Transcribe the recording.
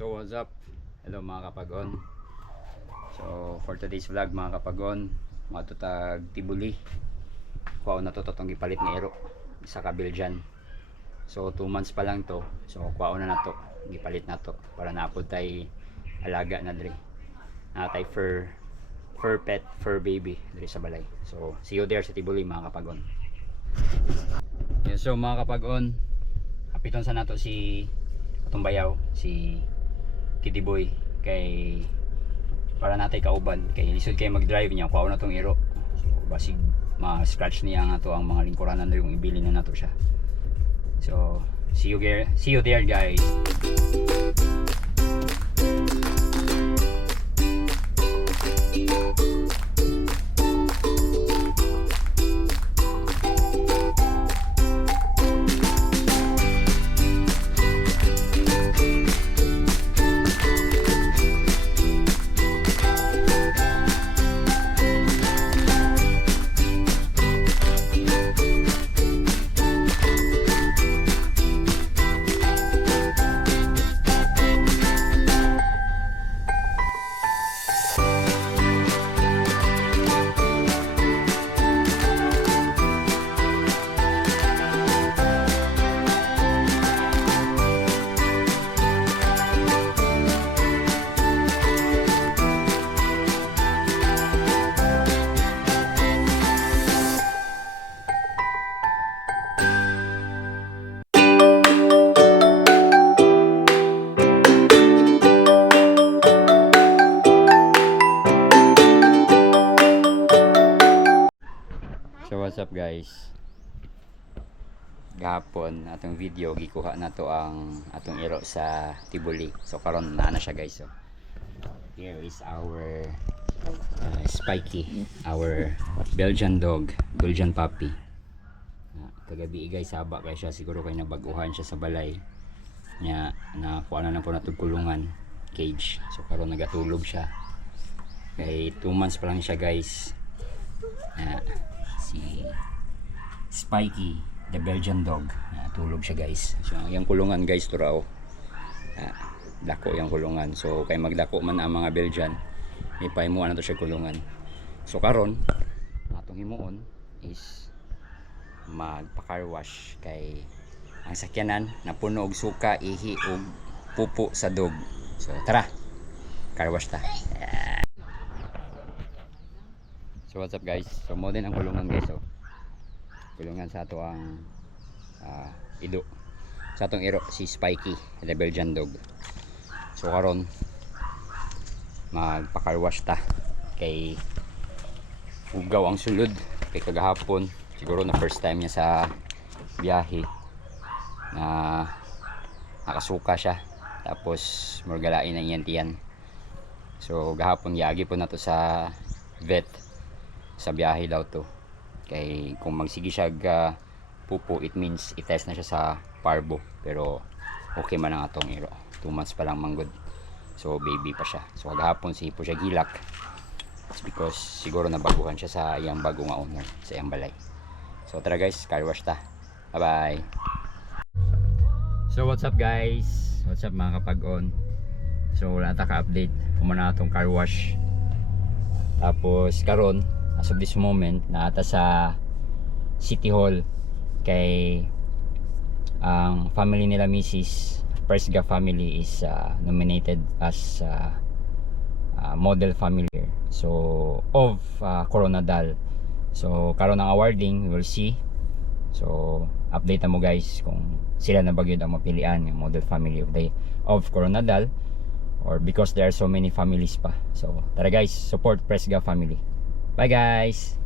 So what's up? Hello mga kapagon. So for today's vlog mga kapagon, matutag Tibuli. Kuha na to totong gipalit nga ero sa kabil dyan. So 2 months pa lang to. So kuha na to, gipalit na to para naapod tay alaga na dre. Tay fur pet, fur baby dre sa balay. So see you there sa Tibuli mga kapagon. Yeah, so mga kapagon, kapiton sa nato si atong bayaw, si Kitty Boy, kay para natay kauban kay lisod kay mag-drive niya kuha na tong iro. So basig ma-scratch niya nga to ang mga lingkuranan na yung ibili na nato siya. So see you there guys. So what's up guys, gahapon atong video gikuha na to ang atong iro sa Tibuli. So karon na siya guys. So here is our Spiky, our Belgian dog, Belgian puppy. Kagabi guys haba kay siya, siguro kay nabaguhan siya sa balay nya na kuha na po natong kulungan cage. So karon nagatulog siya kay 2 months pa lang siya guys. Si Spiky, the Belgian dog, tulog siya guys. So yung kulungan guys to raw, dako yung kulungan. So kay magdako man ang mga Belgian, ipaimuan na to siya kulungan. So karon atong himuon is magpa-car wash kay ang sakyanan napuno og suka, ihi ug pupo sa dog. So tara, car wash ta. So what's up guys, so mo din ang kulungan guys. So kulungan sa ato ang ido sa atong iro, si Spiky, the Belgian dog. So karon magpa-car wash ta kay ugaw ang sulod kay kagahapon siguro na first time niya sa biyahe na nakasuka siya, tapos murgalain ang iyan. So gahapon yagi po na to sa vet sa biyahe daw to, kay kung magsigi siya pupo, it means i-test na siya sa parbo, pero okay man ang atong iro, 2 months pa lang manggod, so baby pa siya. So gahapon si po siya gilak, it's because siguro nabaguhan siya sa iyang bagong owner sa iyang balay. So tara guys, car wash ta, bye bye. So what's up guys, what's up mga kapag-on. So wala ta ka-update kung na atong car wash, tapos karon as of this moment naata sa City Hall kay ang family nila Mrs. Persga family is nominated as model family, so of Coronadal. So karon ang awarding, we will see. So update mo guys kung sila na bagyod ang mapilian ng model family of Coronadal, or because there are so many families pa. So tara guys, support Persga family. Bye guys.